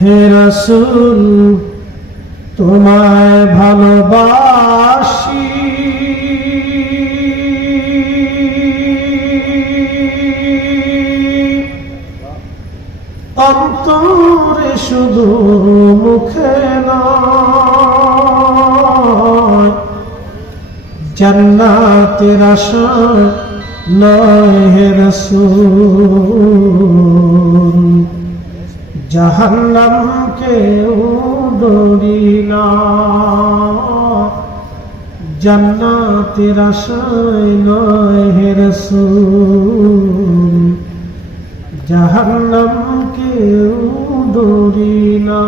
হে রসুল তোমায় ভালোবাসি। অন্তরে শুধু মুখে জান্নাতের আশায় নয় হে রসুল। জাহান্নামকে ডরি না। জান্নাতের আশায় নয় জাহান্নামকে ডরি না।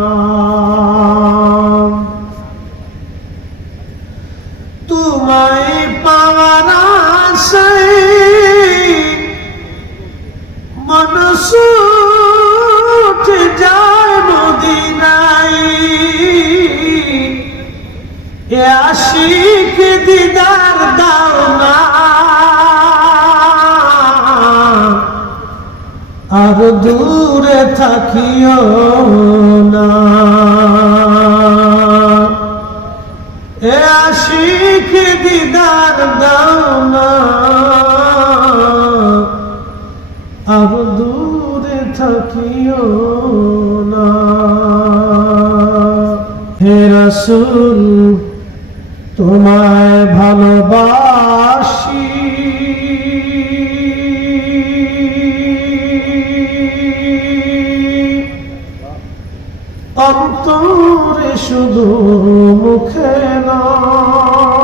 আশিক দিদার, দাও না। আর দূরে থাকিও না। আশিক দিদার, দাও না। আর দূরে থাকিও না। হে রসুল তোমায় ভালোবাসি। অন্তরে শুধু মুখে নয়